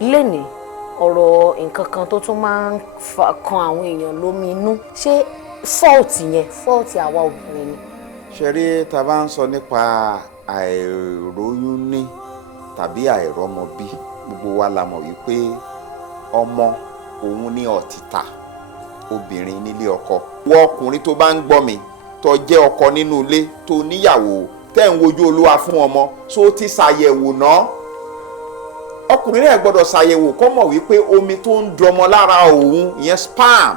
lẹ́ni ọ̀rọ̀ nǹkan kan tó tún máa ń kan àwọn èèyàn lómi inú ṣé fault àwa obìnrin ni. ṣe rí tá bá ń sọ nípa àìróyún ní tàbí àìrọ́mọbí gbogbo wa la mọ̀ wípé ọmọ òun ní ọ̀títà obìnrin nílé ọkọ. wọ́n ọkùnrin tó bá ń gbọ́ mi tó jẹ́ ọkọ nínú ilé tó níyàwó tẹ́ ń wojú olúwa fún ọmọ tó ti ṣàyẹ̀wò náà. ọkùnrin náà gbọ́dọ̀ ṣàyẹ̀wò kó mọ̀ wípé omi tó ń dọmọ lára òun ìyẹn sperm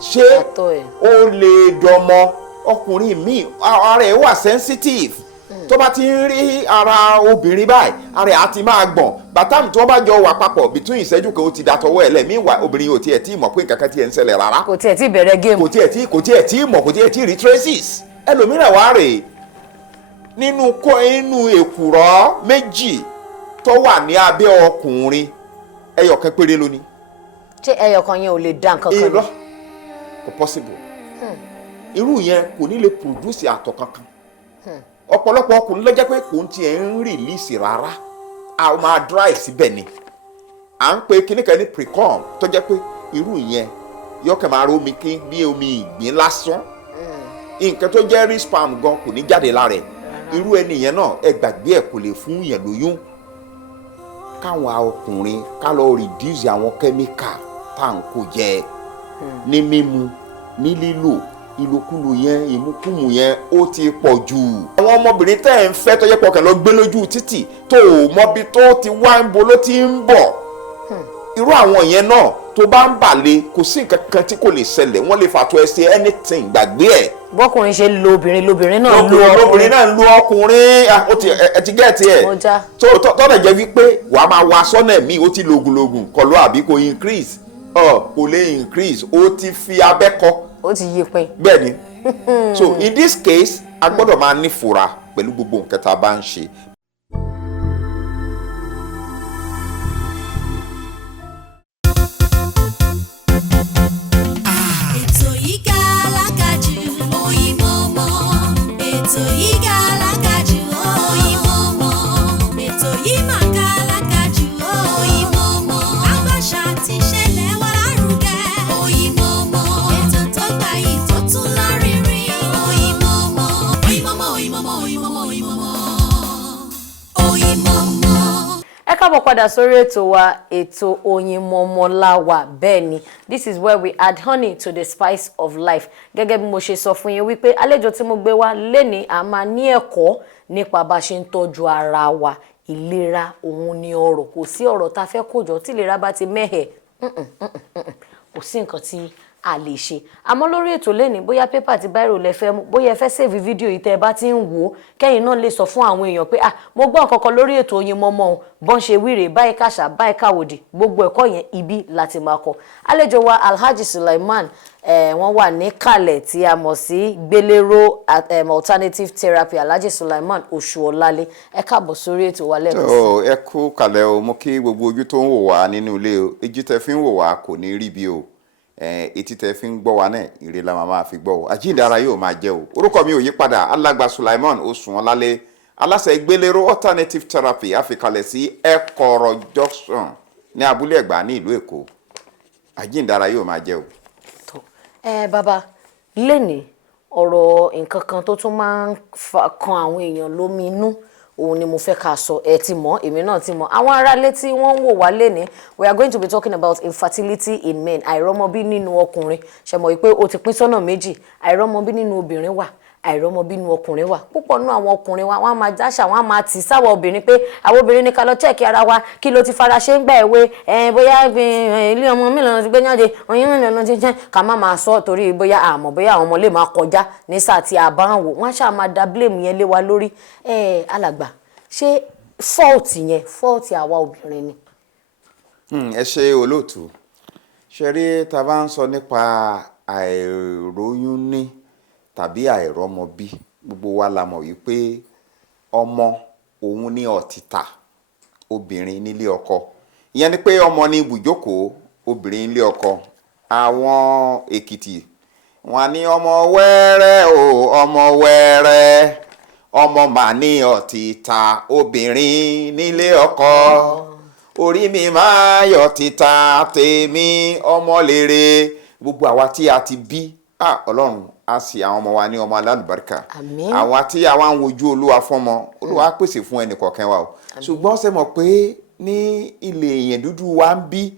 ṣé ó lè dọmọ. ọkùnrin míì ara ẹ̀ wà sensitive tó bá ti ń rí ara obìnrin báyìí ara ẹ̀ á ti máa gbọ̀n bàtàmì tí wọ́n bá jọ wà papọ̀ between ìṣẹ́jú kan ó ti dàtọwọ́ ẹ̀ lẹ́mí ìwà obìnrin ò tiẹ̀ tí mọ̀ pé nǹkan kan tiẹ̀ ń ṣẹlẹ̀ rárá. kò tiẹ̀ tí bẹ̀rẹ̀ géèmù. kò tiẹ̀ tí mọ̀ kò tiẹ̀ tí rí traces. ẹlòmíràn wá rèé nínú èkùrọ́ méjì tó wà ní abẹ́ ọkùnrin ẹyọ̀kan péré lónìí. ṣé ẹyọ̀kan yẹn ò lè dá nǹkan kan irọ́ kò possible. irú yẹn kò ní lè produce àtọ̀ kankan. ọ̀pọ̀lọpọ̀ ọkùnrin ló jẹ́ pé kò ń tiẹ̀ ń release rárá a máa dry síbẹ̀ ni. à ń pe kíní kan ní precum tó jẹ́ pé irú yẹn yọkẹ́ máa rómi kí bí omi ìgbín lásán. nǹkan tó jẹ́ rí sperm gan kò ní jáde lára ẹ̀. irú ẹnìyẹn náà ẹ gbàgbé ẹ̀ kò lè fún yẹn lóyún. káwọn ọkùnrin ká lọ reduce àwọn chemical tá à ń kó jẹ ní mímu ní lílò ìlòkulò yẹn ìmúkùmù yẹn ó ti pọ̀ jù. àwọn ọmọbìnrin tẹ́ ẹ̀ ń fẹ́ tó yẹ pọ̀ kẹ́ lọ gbé lójú títì tó o mọbi tó ti wá ń bo ló ti ń bọ̀. irú àwọn yẹn náà tó bá ń bàlẹ̀ kò sí nǹkan kan tí kò lè ṣẹlẹ̀ wọ́n lè fàtọ́ ẹ sí anything gbàgbé ẹ̀. bọ́kùnrin ṣe lo obìnrin lobìnrin náà lobìnrin náà lu ọkùnrin ẹ ti gẹ́ẹ̀tì ẹ̀. tọ́lẹ̀ jẹ́ wípé wàá máa wá sọ́nà mi ó ti lògùnlògùn kọlu àbí kò increase kò lè increase ó ti fi abẹ́ kọ́. ó ti yí pin. bẹ́ẹ̀ni so in this case a gbọ́dọ̀ máa nífura pẹ̀lú gbogbo nǹkan tá a bá ń ṣe. ètò yìí gàlágàjù Oyinmomo ètò yìí gàlágàjù Oyinmomo ètò yìí mà gàlágàjù Oyinmomo àgbàṣà ti ṣẹlẹ̀ wà lárugẹ Oyinmomo ètò tó gbayì tó tún lárinrin Oyinmomo Oyinmomo Oyinmomo ẹ káàbọ̀ padà sórí ètò wa ètò Oyinmomo láwà bẹ́ẹ̀ ni this is where we add honey to the spice of life gẹ́gẹ́ bí mo ṣe sọ fún yín wípé àlejò tí mo gbé wá lénìí a máa ní ẹ̀kọ́ nípa bá ṣe ń tọ́jú ara wa ìlera òun ni ọrọ̀ kò sí ọ̀rọ̀ tá a fẹ́ kójọ tí ìlera bá ti mẹ́hẹ̀ kò sí nǹkan tí a lè ṣe àmọ́ lórí ètò lẹ́ni bóyá pépà àti báírò lẹ fẹ́ mú bóyá ẹ fẹ́ sèvì fídíò yìí tẹ́ ẹ bá ti ń wò ó kẹ́yìn náà lè sọ fún àwọn èèyàn pé mo gbọ́ nǹkan kan lórí ètò Oyinmomo bọ́n ṣe wíre báyìí kàṣà báyìí káwòdì gbogbo ẹ̀kọ́ yẹn ibi láti máa kọ́ àlejò wa Alhaji Sulaiman wọ́n wà níkàlẹ̀ tí a mọ̀ sí gbélérò alternative therapy Alhaji Sulaiman Oṣuọlálé ẹ káàbọ̀ sórí ètò wa lẹ́nu. ẹ kú kalẹ̀ o mo kí gbogbo ojú tó ń wò wá nínú ilé o èjì tẹ́ fi ń wò wá kò ní rí bí o etí tẹ́ fi ń gbọ́ wa náà ire la máa fi gbọ́ o àjíǹde ara yóò máa jẹ́ o orúkọ mi ò yí padà alàgbà Sulaiman Oṣuọlálé aláṣẹ ìgbélérò alternative therapy àfikalẹ̀ sí Ẹ̀kọ́rọ̀ junction ní abúlé Ẹ̀gbá ní ìlú Èkó àjíǹde ara yóò máa jẹ́ o. Bàbá lẹ́ni ọ̀rọ̀ nǹkan kan tó tún máa ń kan àwọn èèyàn lómi inú òun ni mo fẹ́ ká sọ ẹ ti mọ̀ èmi náà ti mọ̀ àwọn aráalé tí wọ́n ń wò wá lẹ́ni we are going to be talking about infertility in men àìrọ́mọbí nínú ọkùnrin ṣe mọ̀ wípé ó ti pín sọ́nà méjì àìrọ́mọbí nínú obìnrin wà àìrọ́mọbí nínú ọkùnrin wà púpọ̀ nínú àwọn ọkùnrin wa wọ́n á máa jáṣà wọ́n á máa tì sáwọ́ obìnrin pé àwọn obìnrin ní ká lọ chẹ́ẹ̀kì ara wa kí ló ti fara ṣe ń gbà ẹ̀wé bóyá ilé ọmọ mi lọ́nà ti gbé jáde ọyún mi lọ́nà ti jẹ́ ká má máa sọ torí bóyá àmọ́ bóyá àwọn ọmọ lè máa kọjá ní sáà tí a bá ń wò wọ́n á ṣáà máa da blame yẹn lé wa lórí alàgbà ṣé fault àwa obìnrin ni. ẹ ṣe olóòtú ṣe rí tá bá ń sọ nípa àìróyún ní tàbí àìrọ́mọbí gbogbo wa la mọ̀ wípé ọmọ òun ní ọ̀títà obìnrin nílé ọkọ ìyẹn ni pé ọmọ ní ibùjókòó obìnrin nílé ọkọ àwọn Èkìtì wọn ní ọmọ wẹ́rẹ́ o ọmọ wẹ́rẹ́ ọmọ mà ní ọ̀títà obìnrin nílé ọkọ orí mi máa yọ̀ títà tèmi ọmọ lèrè. Gbogbo àwa tí a ti bí Ọlọ́run á sì àwọn ọmọ wa ní ọmọ alálùbáríkà. Àmín. Àwa tí àwa ń wojú Olúwa fọ́mọ, Olúwa á pèsè fún ẹnì kọ̀ọ̀kan wa o. Ṣùgbọ́n ṣe mọ̀ pé ní ilé èèyàn dúdú wa ń bí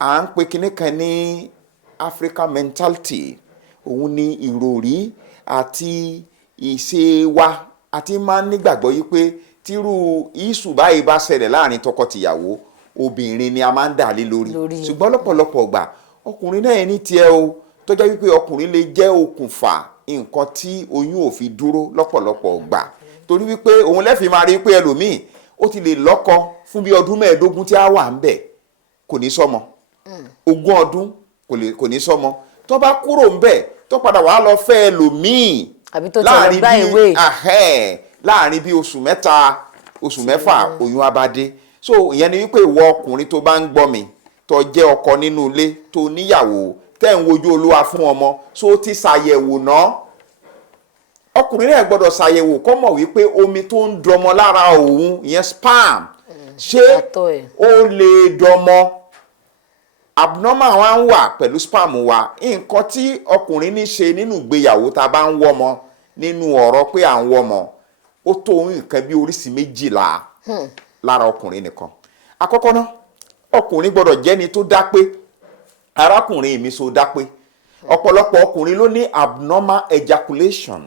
à ń pe kinní kan ní African mentality. Òun ni ìròrí àti ìṣe wa àti máa ń nígbàgbọ́ yìí pé tírú ìṣù báyìí bá ṣẹlẹ̀ láàrin tọkọ-tìyàwó, obìnrin ni a máa ń dà lé lórí. Ṣùgbọ́n lọ́pọ̀lọpọ̀ gbà ọkùnrin náà ní tiẹ̀ o, tó jẹ́ wípé ọkùnrin lè jẹ́ okùnfà nǹkan tí oyún ò fi dúró lọ́pọ̀lọpọ̀ gbà. Torí wípé òun lẹ́fì máa rí pé ẹlòmíì ó ti lè lọ́kọ fún bí ọdún 15 tí a wà ń bẹ̀ kò ní sọ́mọ, 20 ọdún kò ní sọ́mọ, tó bá kúrò ń bẹ̀ tó padà wàá lọ fẹ́ ẹlòmíì láàrin bí oṣù 3 oṣù 4 oyún abádé. So ìyẹn ni wípé ìwọ ọkùnrin tó bá ń gbọ́ mi tó jẹ́ ọkọ nínú ilé tó níyàwó tẹ́ ń wojú Olúwa fún ọmọ, so ti ṣàyẹ̀wò náà. Ọkùnrin náà gbọ́dọ̀ ṣàyẹ̀wò kó mọ̀ wípé omi tó ń dọmọ lára òun ìyẹn sperm ṣé ó lè dọmọ. Abnormal wa ń wà pẹ̀lú sperm wa. Nǹkan tí ọkùnrin ní ṣe nínú ìgbéyàwó tá a bá ń wọ́mọ nínú ọ̀rọ̀ pé à ń wọ́mọ ó tó nǹkan bí oríṣi 12 lára ọkùnrin nìkan. Àkọ́kọ́ náà ọkùnrin gbọ́dọ̀ jẹ́ni tó dá pé, arákùnrin mi so dá pé. Ọ̀pọ̀lọpọ̀ ọkùnrin ló ní abnormal ejaculation,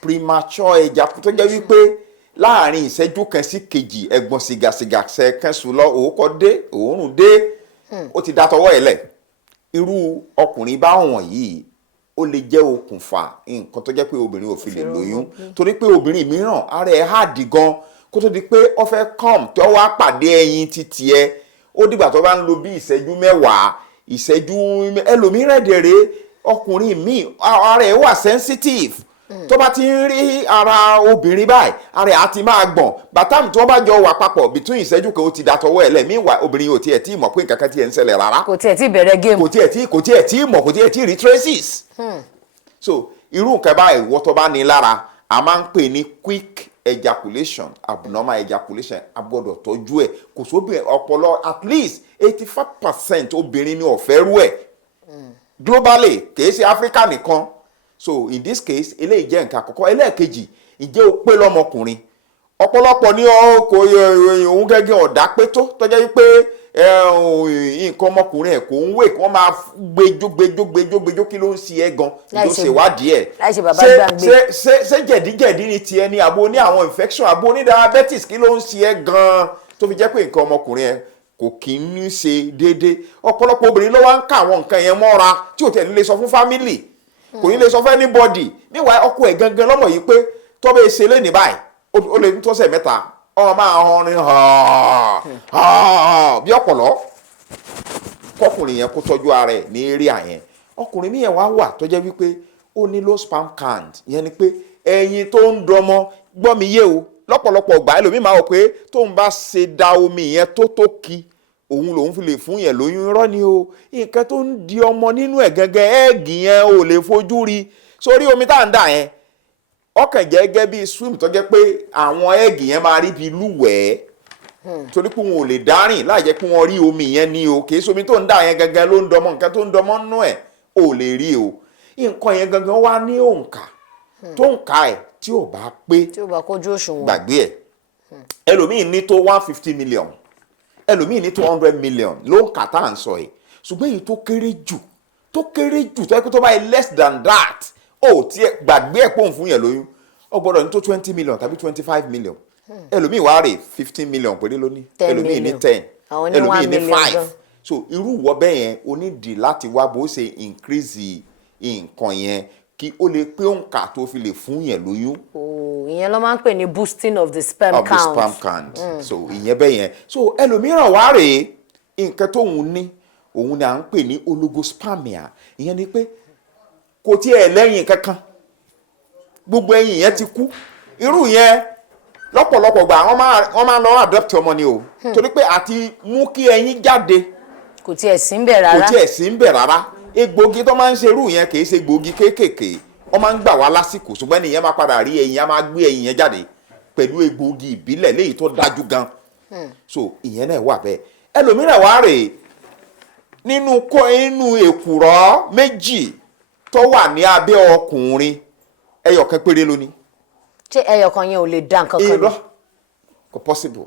premature ejaculation, tó jẹ́ wípé láàrin ìṣẹ́jú kan sí kejì ẹ̀gbọ́n sìgàsìgà ṣẹ̀kan sùn lọ òókọ́ dé òórùn dé ó ti dá tọwọ́ ẹ̀ lẹ̀. Irú ọkùnrin bá wọ̀n yìí ó lè jẹ́ okùnfà nǹkan tó jẹ́ pé obìnrin ò fi lè lóyún, torí pé obìnrin mìíràn ara ẹ̀ hàdì gan kó tó di pé ó fẹ́ come tó wá pàdé ẹyin títí ẹ, ó dìgbà tó bá ń lo bí ìṣẹ́jú 10 ìṣẹ́jú ẹlòmíràn dẹ̀rẹ̀ ọkùnrin míì ara ẹ̀ wà sensitive. Tó bá ti ń rí ara obìnrin báyìí ara ẹ̀ á ti máa gbọ̀n, bàtàmù tí wọ́n bá jọ wà papọ̀ between ìṣẹ́jú kan ó ti dàtọwọ́ ẹ̀ lẹ̀. Meanwhile obìnrin ò tiẹ̀ tí mọ̀ pé nǹkan kan tiẹ̀ ń ṣẹlẹ̀ rárá, kò tiẹ̀ tí bẹ̀rẹ̀ game, kò tiẹ̀ tí mọ̀, kò tiẹ̀ tí rí traces. So irú nǹkan báyìí wọ́n tó bá ní lára a máa ń pè ní quick ejaculation, abnormal ejaculation. A gbọ́dọ̀ tọ́jú ẹ̀. Kò sóbìnrin ọpọlọ at least 85% obìnrin ni ó fẹ́ rú ẹ̀ globally, kìí ṣe Africa nìkan. So in this case eléyìí jẹ́ nǹkan àkọ́kọ́. Ẹlẹ́ẹ̀kejì, ǹjẹ́ o pé lọ́mọkùnrin? Ọ̀pọ̀lọpọ̀ ní òun gẹ́gẹ́ ọ̀dà pé tó tọ́jẹ́ wípé nǹkan ọmọkùnrin ẹ̀ kò ń wé kí wọ́n máa gbẹjọ́ kí ló ń ṣe ẹ́ gan ló ṣe wádìí ẹ̀. ṣé jẹ̀díjẹ̀dí ni tiẹ̀ ni àbò ní àwọn infection àbò ní diabetes kí ló ń ṣe ẹ́ gan tó fi jẹ́ pé nǹkan ọmọkùnrin ẹ̀ kò kí ń ṣe déédéé. Ọ̀pọ̀lọpọ̀ obìnrin ló wá ń ká àwọn nǹkan yẹn mọ́ra tí ò tẹ̀ ní lè sọ fún family, kò ní lè sọ fún anybody. Níwáyé ọkọ ẹ̀ gangan lọ́mọ yìí pé tọ́bẹ̀ ṣe lé ní báyìí ó lè tọ́sẹ̀ 3 ọmọ máa họrin bí ọ̀pọ̀lọ́. Kọkùnrin yẹn kó tọ́jú ara ẹ̀ ní eré àyẹn. Ọkùnrin mi yẹn wá wà tó jẹ́ wípé ó ní low sperm count, ìyẹn ni pé ẹyin tó ń dọmọ gbọ́ mi yé o. Lọ́pọ̀lọpọ̀ ìgbà ẹlòmíì máa wò pé tóun bá ṣe da omi yẹn tó kí òun lòun fi lè fún yẹn lóyún. Irọ́ ni o. Nǹkan tó ń di ọmọ nínú ẹ̀ gangan ẹ́ẹ̀gì yẹn ò lè fojú rí. Sórí omi tá à ń dà yẹn ọkàn jẹ́ gẹ́gẹ́ bí swim tó jẹ́ pé àwọn ẹ́ẹ̀gì yẹn máa rí bí lúwẹ̀ẹ́ torí pé wọn ò lè dárìn láì jẹ́ pé wọ́n rí omi yẹn ní o. kì í ṣomi tó ń dà yẹn gangan ló ń dọmọ, nǹkan tó ń dọmọ nínú ẹ̀ ò lè rí o. Nǹkan yẹn gangan wá ní òǹkà tó ń ka ẹ̀ tí ò bá pé, tí ó bá kójú òṣùwọ̀n, gbàgbé ẹ̀. Ẹlòmíì ní tó 150 million, ẹlòmíì ní 200 million ló ń kà tá à ń sọ ẹ̀. Ṣùgbọ́n èyí tó kéré jù tó yẹ kó tó bá yẹ less than that ó tiẹ̀ gbàgbé ẹ̀ pòun fún yẹn lóyún, ó gbọ́dọ̀ ní tó 20 million tàbí 25 million. Ẹlòmíì wá rè 15 million péré lónìí, ẹlòmíì ní 10, ẹlòmíì ní 5. So irú wọ bẹ́ẹ̀ yẹn o ní dì láti wá bó ṣe increase nǹkan yẹn kí ó lè pé òǹkà tó fi lè fún yẹn lóyún. Ìyẹn ló máa ń pè ní boosting of the sperm count. So ìyẹn bẹ́ẹ̀ yẹn. So ẹlòmíràn wá rèé nǹkan tóun ní òun ni à ń pè ní oligospermia. Ìyẹn ni pé kò tiẹ̀ lẹ́yìn kankan, gbogbo ẹyin yẹn ti kú. Irú yẹn lọ́pọ̀lọpọ̀ gbà wọ́n máa lọ adopt ọmọ ni o, torí pé àti mú kí ẹyin jáde kò tiẹ̀ sí ń bẹ̀ rárá. Egbògi tó máa ń ṣe irú yẹn kì í ṣe egbògi kéékèèké, wọ́n máa ń gbà wá lásìkò, ṣùgbọ́n ẹnìyẹn máa padà rí ẹyin, á máa gbé ẹyin yẹn jáde pẹ̀lú egbògi ìbílẹ̀ léyìí tó dájú gan so ìyẹn náà wà bẹ́ẹ̀ ẹlòmíràn wá rèé nínú èkùrọ́ méjì tó wà ní abẹ́ ọkùnrin ẹyọ̀kan péré lónìí. ṣé ẹyọ̀kan yẹn ò lè dá nǹkan kan ní. kò possible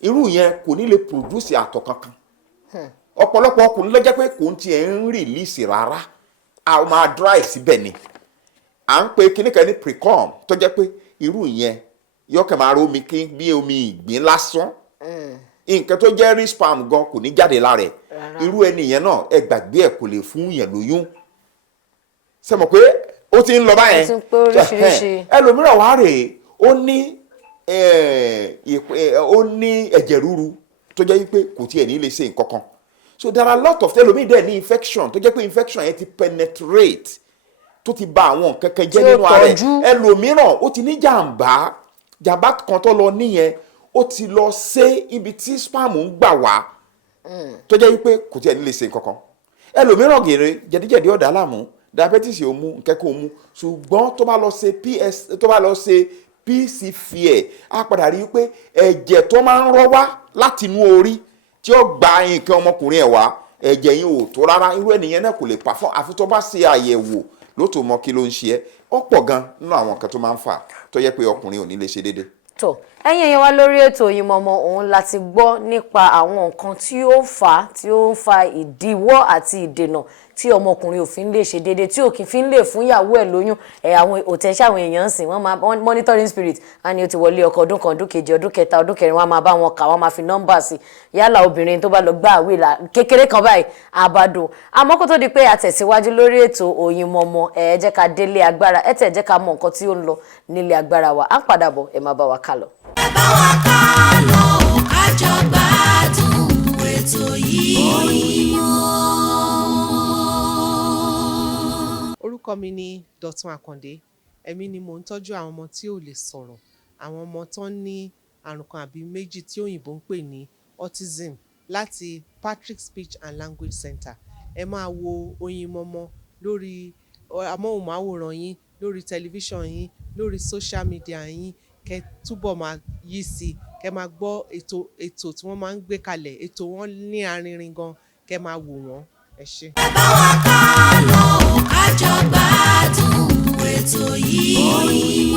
irú yẹn kò ní lè produce àtọ̀ kankan ọ̀pọ̀lọpọ̀ ọkùnrin ló jẹ́ pé kò ń tiẹ̀ ń release rárá a máa dry síbẹ̀ ni à ń pe kíníkan ní precum tó jẹ́ pé irú yẹn yọkàn máa rómi kí bí omi ìgbín lásán nǹkan tó jẹ́ rí sperm gan kò ní jáde lára ẹ̀ irú ẹni yẹn náà ẹ gbàgbé ẹ̀ kò lè fún yẹn lóyún ṣe mọ̀ pé ó ti ń lọ báyẹn ẹlòmíràn wá rèé ó ní ẹ̀jẹ̀ ríru tó jẹ́ wípé kò tiẹ̀ ní lè ṣe nǹkan kan so there are a lot of ẹlòmíì dẹ̀ ní infection tó jẹ́ pé infection yẹn ti penetrate tó ti bà àwọn nǹkan kan jẹ́ nínú ara ẹ̀ ẹlòmíràn ó ti ní jàǹbá kan tó lọ níyẹn ó ti lọ ṣe ibi tí sperm ń gbà wá tó jẹ́ wípé kò tiẹ̀ ní lè ṣe nǹkan kan ẹlòmíràn gèrè jẹ̀díjẹ̀dí ọ̀dà láàmú diabetes ò mú nkẹ́kọ̀ọ́ mú ṣùgbọ́n tó bá lọ ṣe pc fear á padà rí i pé ẹ̀jẹ̀ tó máa ń rọ́ wá láti inú orí tí ó gba nǹkan ọmọkùnrin ẹ̀ wá ẹ̀jẹ̀ yìí ò tó rárá irú ènìyàn náà kò lè pa fún àfi tó bá ṣe àyẹ̀wò ló tó mọ kí ló ń ṣe ẹ́ ó pọ̀ gan nínú àwọn nǹkan tó máa ń fà tó yẹ pé ọkùnrin ò ní lè ṣe déédéé. tó ẹ̀yin èèyàn wa lórí ètò Oyinmomo òun láti gbọ́ nípa àwọn nǹkan tí ó ń fa ìdíwọ́ àti ìdènà tí ọmọkùnrin ò fi ń lè ṣe déédéé tí ò kì í fi ń lè fún ìyàwó ẹ̀ lóyún àwọn òtẹ́ṣẹ́ àwọn èèyàn ń sìn wọ́n máa monitoring spirit á ní ó ti wọlé ọkọ ọdún kan ọdún kejì ọdún kẹta ọdún kẹrin wọ́n máa bá wọn kà wọ́n máa fi nọ́mbà sí yálà obìnrin tó bá lọ gbá àwé là kékeré kan báyìí àbàdùn àmọ́ kó tó di pé a tẹ̀síwájú lórí ètò Oyinmomo ẹ jẹ́ ká délé agbára ẹ tẹ̀ jẹ́ ká mọ nǹkan tí ó ń lọ nílé agbára wa à ń padà bọ̀ ẹ máa bá wa ká lọ. ẹ bá wa ká lọ kájọ gbádùn ètò yìí. Orúkọ mi ni Dọ̀tun Àkàndé èmi ni mò ń tọ́jú àwọn ọmọ tí ò lè sọ̀rọ̀ àwọn ọmọ tó ní àrùn kan àbí méjì tí òyìnbó ń pè ní autism láti Patrick Speech and Language Center ẹ máa wo Oyinmomo lórí amóhùnmáwòrán yín lórí tẹlifíṣàn yín lórí social media yín kẹ́ túbọ̀ máa yí sí kẹ́ máa gbọ́ ètò tí wọ́n máa ń gbé kalẹ̀ ètò wọn ní arinrin gan kẹ́ máa wò wọ́n ẹ ṣé. ẹ bá wa ká lọ kájọ gbádùn ètò yìí.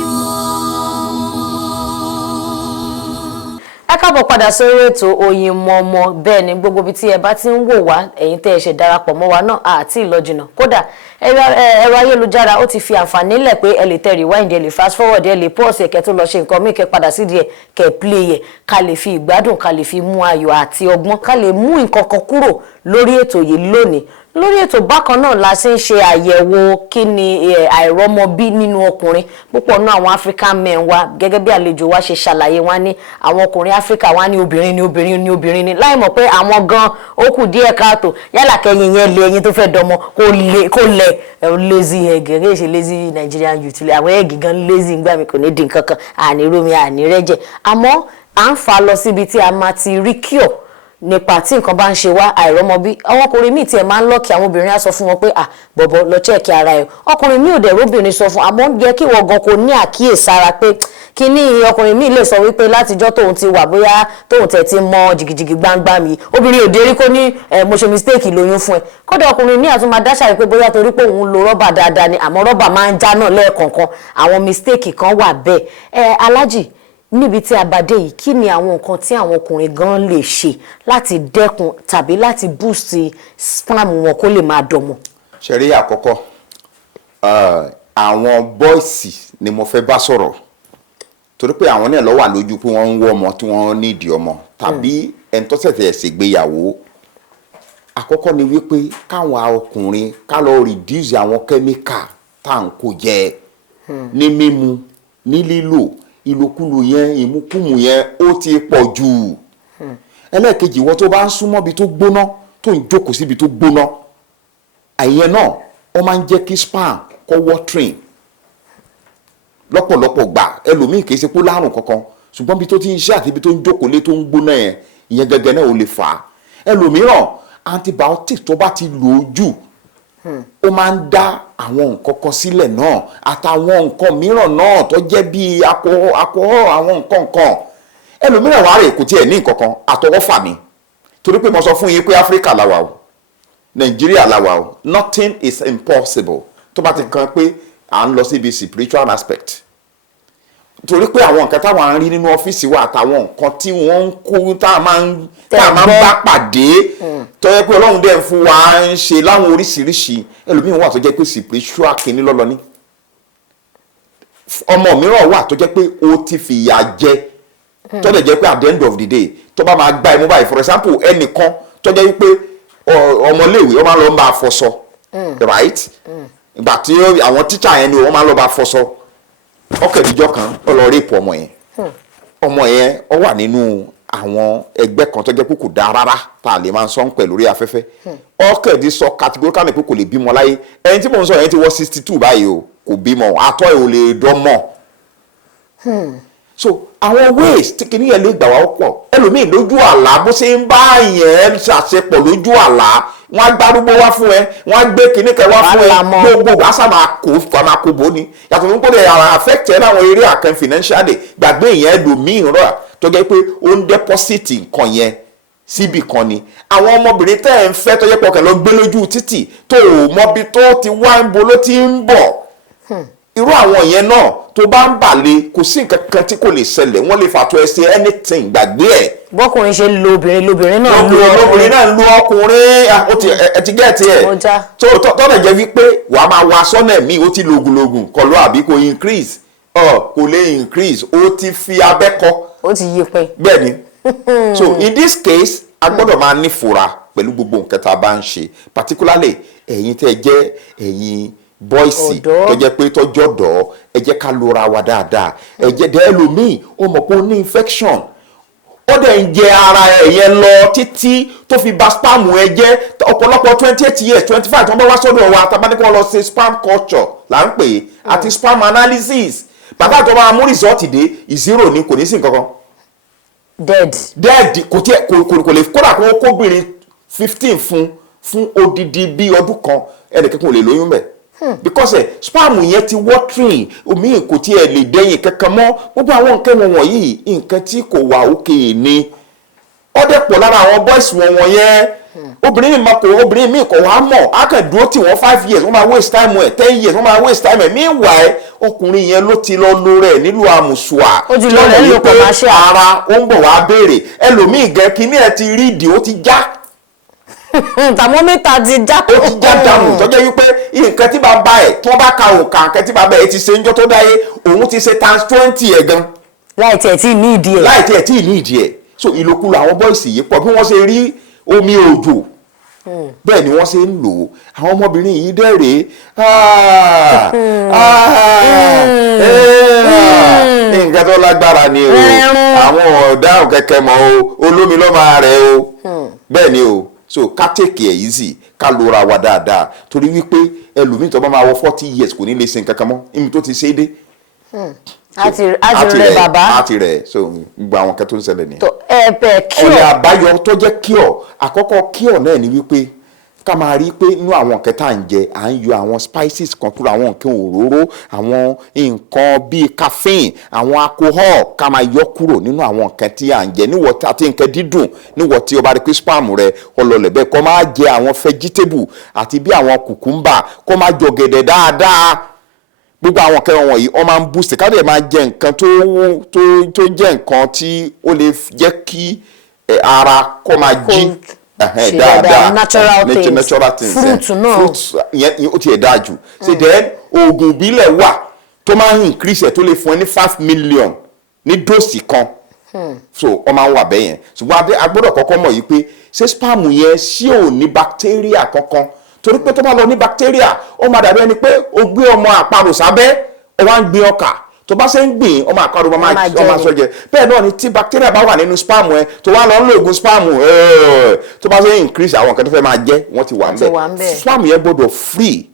ẹ káàbọ̀ padà sórí ètò Oyinmomo bẹ́ẹ̀ ni gbogbo ibi tí ẹ bá ti ń wò wá ẹ̀yin tẹ́ ẹ ṣe darapọ̀ mọ́ wa náà àti ìlọ́jìnà kódà ẹ̀rọ ayélujára ó ti fi àǹfààní lẹ̀ pé ẹ lè tẹ rewind ẹ lè fast forward ẹ lè pause ẹ̀kẹ́ tó lọ ṣe nǹkan míì kẹ́ padà sídìí ẹ̀ kẹ́ play ẹ̀ ká lè fi ìgbádùn ká lè fi mú ayọ̀ àti ọgbọ́n ká lè mú nǹkan kan kúrò lórí ètò yìí lónìí lórí ètò bákan náà la ṣe ń ṣe àyẹ̀wò kí ni àìrọ́mọbí nínú ọkùnrin púpọ̀ náà àwọn African men wa gẹ́gẹ́ bí àlejò wa ṣe ṣàlàyé wọn ní àwọn ọkùnrin Africa wọn ní obìnrin ni láì mọ̀ pé àwọn gan ó kù díẹ̀ káàtó yálà kẹyìn yẹn lé ẹyin tó fẹ́ dọmọ kó lẹ lazy egg gẹ́gẹ́ ṣe lazy Nigerian youth àwọn egg gan lazy ń gbà mí kò ní dín kankan àní rómi àní rẹ́jẹ̀ àmọ́ à ń fa lọ síbi tí a máa ti rí cure nípa tí nǹkan bá ń ṣe wá àìrọ́mọbí àwọn ọkùnrin míì tiẹ̀ máa ń lọ́ọ̀kì àwọn obìnrin á sọ fún wọn pé bọ̀bọ̀ lọ chẹ́ẹ̀kì ara ẹ̀ ọkùnrin míì ò dẹ̀ róbìnrin sọ fún àmọ́ yẹ kí wọ́n gan kò ní àkíyèsára pé kíní ọkùnrin míì lè sọ wípé látijọ́ tóun ti wà bóyá tóun tẹ̀ ti mọ jìgìjìgì gbangba mi obìnrin ò dérí kó ní mo ṣe mistake lóyún fún ẹ kódà ọkùnrin míì àtún máa dáṣà wípé bóyá torí pé òun lo rọ́bà dáadáa ni àmọ́ rọ́bà máa ń já náà lẹ́ẹ̀kọ̀ọ̀kan àwọn mistake kan wà bẹ́ẹ̀ alájì níbi tí a bá dé yìí kí ni àwọn nǹkan tí àwọn ọkùnrin gan lè ṣe láti dẹ́kun tàbí láti boost sperm wọn kó lè máa dọmọ. ṣẹ̀rí àkọ́kọ́ àwọn bọ́ìsì ni mo fẹ́ bá sọ̀rọ̀ torí pé àwọn náà ló wà lójú pé wọ́n ń wọ́ ọmọ tí wọ́n nídìí ọmọ tàbí ẹni tó ṣẹ̀ṣẹ̀ ṣègbéyàwó àkọ́kọ́ ni wípé káwọn ọkùnrin ká lọ reduce àwọn kẹ́míkà tá à ń kó jẹ ní mímu ní lílò ìlòkulò yẹn ìmúkùmù yẹn ó ti pọ̀ jù ẹlẹ́ẹ̀kejì wọ́n tó bá ń súnmọ́ bí tó gbóná tó ń jókòó síbi tó gbóná àìyẹn náà ó máa ń jẹ́ kí sperm kó watering lọ́pọ̀lọpọ̀ gbà ẹlòmíì kìí ṣe pé lárùn kankan ṣùgbọ́n bí tó ti ń ṣe àti ibi tó ń jókòó lé tó ń gbóná yẹn ìyẹn gẹ́gẹ́ náà ò lè fà á ẹlòmíràn antibiotic tó bá ti lò ó jù ó máa ń dá àwọn nǹkan kan sílẹ̀ náà àtàwọn nǹkan mìíràn náà tó jẹ́ bíi alcohol àwọn nǹkan kan ẹlòmíràn wà rè kò tiẹ̀ ní nǹkan kan àtọwọ́fà ni torí pé mo sọ fún yín pé Áfíríkà la wà o Nàìjíríà la wà o nothing is impossible tó bá ti kan pé à ń lọ síbi spiritual aspect torí pé àwọn nǹkan táwọn à ń rí nínú ọ́fíìsì wa àtàwọn nǹkan tí wọ́n ń kó tá a máa ń bá pàdé tó yẹ pé Ọlọ́run dẹ̀ ń fún wa ń ṣe láwọn oríṣiríṣi ẹlòmíràn wà tó jẹ́ pé spiritual kìíní lọ́lọ́ ní ọmọ mìíràn wà tó jẹ́ pé ó ti fìyà jẹ tó lè jẹ́ pé at the end of the day tó bá máa gbá ẹ mú báyìí for example ẹnìkan tó jẹ́ wípé ọmọléèwé ó máa lọ bá a fọṣọ right ìgbà tí àwọn tíṣà yẹn ni wọ́n máa lọ bá a fọṣọ ọkẹ̀díjọ́ kan ó lọ rèpù ọmọ yẹn ó wà nínú àwọn ẹgbẹ́ kan tó jẹ́ pé kò dáa rárá tá a lè máa sọ ń pẹ̀ lórí afẹ́fẹ́ ọkẹ̀dí sọ categorically pé kò lè bímọ láyé ẹni tí mò ń sọ yẹn ti wọ 62 báyìí o kò bímọ àtọ́ ẹ̀ ò lè dánmọ̀ so àwọn ways tí kìíní yẹn lè gbà wá pọ̀ ẹlòmíì lójú àlá bó ṣe ń bá yẹn ṣàṣepọ̀ lójú àlá wọ́n á gbárùgbó wá fún ẹ wọ́n á gbé kìíní kẹ wá fún ẹ gbogbo àṣà máa kó bó ni yàtọ̀ fún pé àwọn affect ẹ láwọn eré àkàn financially gbàgbé yẹn ẹlòmíì rà tó jẹ́ pé ó ń deposit nǹkan yẹn síbì kan ni àwọn ọmọbìnrin tẹ́ ẹ̀ ń fẹ́ tó jẹ́ pọ̀ kẹ́ lọ gbé lójú títì tó ò mọbi tó ti wá ń bo ló ti ń bọ̀ irú àwọn yẹn náà tó bá ń bàlẹ̀ kò sí nǹkan kan tí kò lè ṣẹlẹ̀ wọ́n lè fàtọ́ ẹ sí anything gbàgbé ẹ̀. bọ́kùnrin ṣe lo obìnrin lobìnrin náà lóbìnrin náà lu ọkùnrin ẹ ti gẹ́ẹ̀tì ẹ̀ tọ́lẹ̀ jẹ́ wípé wàá máa wá sọ́nà mi ó ti lògùnlògùn kọlu àbí kò increase kò lè increase ó ti fi abẹ́ kọ́. ó ti yí pé. bẹ́ẹ̀ ni so in this case a gbọ́dọ̀ máa nífura pẹ̀lú gbogbo nǹkan tá a bá ń ṣe particularly ẹ̀yin tẹ́ jẹ́ ẹ̀yin bọ́ìsì tó jẹ́ pé tọ́jọ́ dọ̀ ẹ jẹ́ ká lora wa dáadáa ẹ jẹ́ dẹ́ ẹlòmíì ó mọ̀ pé ó ní infection ó dẹ̀ ń jẹ ara ẹ̀ yẹn lọ títí tó fi bà spam ẹ jẹ́ ọ̀pọ̀lọpọ̀ 28 years 25 tó ń bá wá sọ́dọ̀ wa tàbí kí wọ́n lọ ṣe spam culture là ń pè é àti spam analysis bàbá tó máa mú result dé 0 ni kò ní sí nǹkan kan. dead kò lè kódà kó kóbìnrin 15 fún odidi bí ọdún kan ẹnìkan kò lè lóyún bẹ́ẹ̀. Because spam yẹn ti watering omi kò tiẹ̀ lè dẹ́yìn kankan mọ́ gbogbo àwọn nǹkan wọ̀nyí nǹkan tí kò wà òkè ni ọdẹ pọ̀ lára àwọn boys wọ̀nyẹn obìnrin mi kò wá mọ̀ á kàn dúró tí wọ́n 5 years wọ́n máa waste time ẹ̀ 10 years wọ́n máa waste time ẹ̀ meanwhile ọkùnrin yẹn ló ti lọ lo rẹ̀ nílùú àmùsùà ó ti lọ rẹ̀ nílùú commercial ara ó ń bọ̀ wá béèrè ẹlòmíì gan kíní ẹ̀ ti rí ìdí ó ti já thermometer ti já. ó ti já dànù tọ́jọ́ wípé nǹkan tí bàbá ẹ̀ tí wọ́n bá ka òǹkà nǹkan tí bàbá ẹ̀ ti ṣe ń jọ́ tó dáyé òun ti ṣe times 20 ẹ̀ gan. láì tiẹ̀ tí ì ní ìdí ẹ̀. So ìlòkulò àwọn bọ́ìsì yìí pọ̀ bí wọ́n ṣe rí omi òjò bẹ́ẹ̀ ni wọ́n ṣe ń lò ó àwọn ọmọbìnrin yìí dẹ́rẹ̀ẹ́ nǹkan tó lágbára ni o àwọn ọ̀daràn kẹ̀kẹ́ mọ́ o olómi lọ́mọ rẹ̀ o bẹ́ẹ̀ ni o so ká take it easy ká lora wa dáadáa torí wípé ẹlòmíì tó bá máa wọ 40 years kò ní lè ṣe nǹkan kan mọ́ ibi tó ti ṣe é dé. àti rẹ bàbá àti rẹ so gbogbo àwọn kan tó ń ṣẹlẹ̀ nìyẹn. cure ọ̀nà àbáyọ tó jẹ́ cure àkọ́kọ́ cure náà ni wípé ká máa rí i pé inú àwọn nǹkan tá à ń jẹ à ń yọ àwọn spices kan kúrò àwọn nǹkan òróró àwọn nǹkan bíi caffeine àwọn alcohol ká máa yọ kúrò nínú àwọn nǹkan tí à ń jẹ níwọ̀ àti nǹkan dídùn níwọ̀ tí o bá rí pé spam rẹ ọlọlẹ̀ bẹ́ẹ̀ kó máa jẹ àwọn vegetable àti bí àwọn cucumber kó máa jọ gẹ̀dẹ̀ dáadáa gbogbo àwọn nǹkan wọ̀nyí ó máa ń boost ká dẹ̀ máa jẹ nǹkan tó jẹ́ nǹkan tí ó lè jẹ́ kí ara kó máa jí dáadáa natural things fruit náà fruit yẹn ó ti ẹ̀ dáa jù ṣe then oògùn ìbílẹ̀ wà tó máa ń increase ẹ̀ tó lè fún ẹ ní 5 million ní dóòsì kan so ọ máa ń wà bẹ́ẹ̀ yẹn ṣùgbọ́n a gbọ́dọ̀ kọ́kọ́ mọ̀ yìí pé ṣé spam yẹn ṣé ò ní bacteria kankan torí pé tó bá lọ ní bacteria ó máa dàbí ẹni pé o gbé ọmọ àparò sábẹ́ ó wá ń gbin ọkà tó bá ṣe ń gbìn ọmọ àparò máa sọ jẹ bẹ́ẹ̀ náà ni tí bacteria bá wà nínú spam ẹ tó wá lọ ń lo oògùn spam tó bá ṣe ń increase àwọn nǹkan tó fẹ́ máa jẹ́ wọ́n ti wà ń bẹ̀ spam yẹn gbọ́dọ̀ free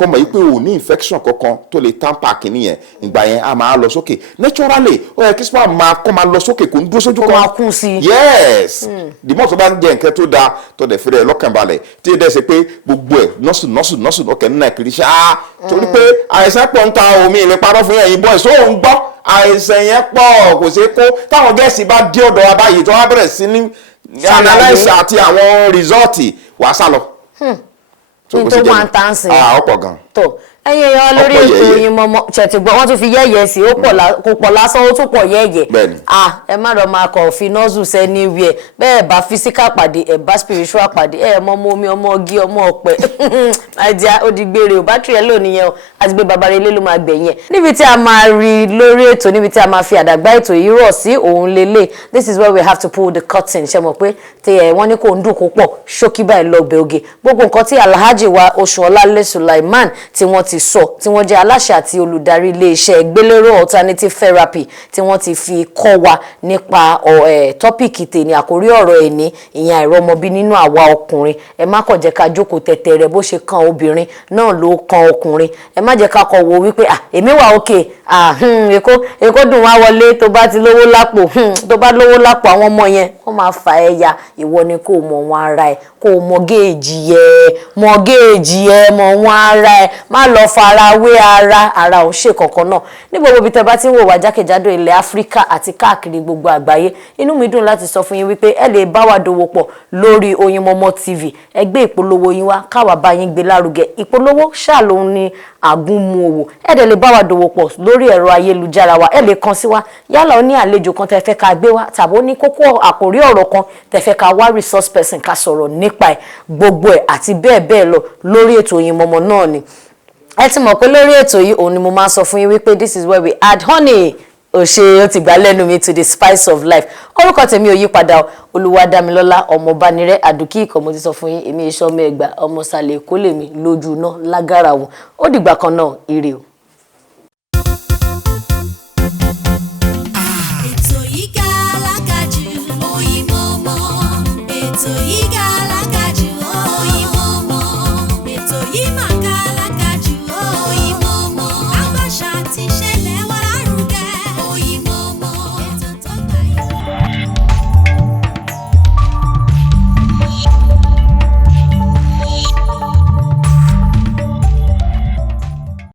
kọ́ mọ̀ yìí pé o ní infection kankan tó lè tamper kìíní yẹn ìgbà yẹn a máa lọ sókè naturally ó yẹ kí spam máa lọ sókè kò ń dúró sójú kan kó máa kún sí i yes the more tó bá ń jẹ nǹkan tó dáa tó dẹ̀ fẹ́rẹ̀ lọ́kàn balẹ̀ tí dẹ̀ ṣe pé gbogbo ẹ̀ nọ́ọ̀sù ọkẹ́ nínú ẹ̀kiri ṣáá torí pé àìsàn pọ̀ ń ta omi ìlẹ̀ parọ́ fún ẹ̀yin boys ó ń gbọ́ àìsàn yẹn pọ̀ kò ṣeé kó táwọn gẹ̀ẹ́sì bá dé ọ̀dọ̀ wa báyìí tó wá bẹ̀rẹ̀ sí ní analyse àti àwọn rìsọ́ọ̀tì wàá sá lọ. ní tó wà ń tàn sí. ọ̀pọ̀ gan. tó ẹ̀yin èèyàn lórí ètò Oyinmomo ṣètìgbọ́ wọ́n tún fi yẹ́yẹ́ sí ó kò pọ̀ lásán ó tún pọ̀ yẹ́yẹ́. ẹ má lọ máa kọ̀ fi nọ́ọ̀sù sẹ́ni wí ẹ̀ bẹ́ẹ̀ bá physical pàdé ẹ̀ bá spiritual pàdé ẹ̀ mọ ọmọ omi ọmọ ọgí ọmọ ọ̀pẹ àìjá ó di gbére o bátìrì ẹ̀ lónìí yẹn o àti gbé babare ilé ló máa gbẹ̀yìn ẹ̀. níbi tí a máa rí lórí ètò níbi tí a máa fi àdàgbà ètò yìí rọ̀ sí òun lélẹ̀ this is where we have to pull the curtain ṣe mọ̀ pé wọ́n ní kò ń dùn kó pọ̀ ṣókí báyìí lọ bẹ oge gbogbo nǹkan tí Alhaji wa Oṣuọlálé Sulaiman tí wọ́n ti sọ tí wọ́n jẹ́ aláṣẹ àti olùdarí iléeṣẹ́ gbélérò alternative therapy tí wọ́n ti fi kọ́ wa nípa tọ́pìkì tèmi àkórí ọ̀rọ̀ ẹ̀ní ìyẹn àìrọ́mọbí nínú àwa ọkùnrin ẹ má kàn jẹ́ ká jókòó tẹ̀tẹ̀rẹ̀ bó ṣe kan obìnrin náà ló kan ọkùnrin ẹ má jẹ́ ká kọ wo wípé èmi wà òkè èkó dùn wá wọlé tó bá ti lówó lápò tó bá lówó lápò àwọn ọmọ yẹn wọ́n máa fà ẹ́ ya ìwọ ni kò mọ̀ wọn ara ẹ̀ kò mọ géèjì ẹ mọ wọn ara ẹ̀ má lọ fara wé ara ò ṣe kankan náà ní gbogbo ibi tẹ́ bá ti ń wò wá jákèjádò ilẹ̀ Áfíríkà àti káàkiri gbogbo àgbáyé inú mi dùn láti sọ fún yín wípé ẹ lè bá wa dòwò pọ̀ lórí Oyinmomo TV ẹ gbé ìpolówó yín wá káwa bá yín gbé lárugẹ ìpolówó ṣáà lòun ni àgúnmu òwò ẹ dẹ̀ lè bá wa dòwò pọ̀ lórí ẹ̀rọ ayélujára wa ẹ lè kàn sí wa yálà ó ní àlejò kan tẹ́ fẹ́ ká gbé wá tàbí ó ní kókó àkòrí ọ̀rọ̀ kan tẹ́ fẹ́ ká wá resource person ká sọ̀rọ̀ nípa ẹ̀ gbogbo ẹ̀ àti bẹ́ẹ̀ bẹ́ẹ̀ lọ lórí ètò Oyinmomo náà ni ẹ ti mọ̀ pé lórí ètò yìí òun ni mo máa sọ fún yín wípé this is where we add honey ó ti gbà lẹ́nu mi to the spice of life orúkọ tèmi ò yí padà Olúwadámilọ́lá Ọmọbánirẹ́ Àdùkí ikọ̀ mo ti sọ fún yín èmi iṣẹ́ ọmọ Ẹ̀gbá ọmọ sàlẹ̀ Èkó lèmi lójú náà lágàrà wọn ó dìgbà kan náà ire o. ètò yìí gàlágàjù Oyinmomo ètò yìí gàlágàjù.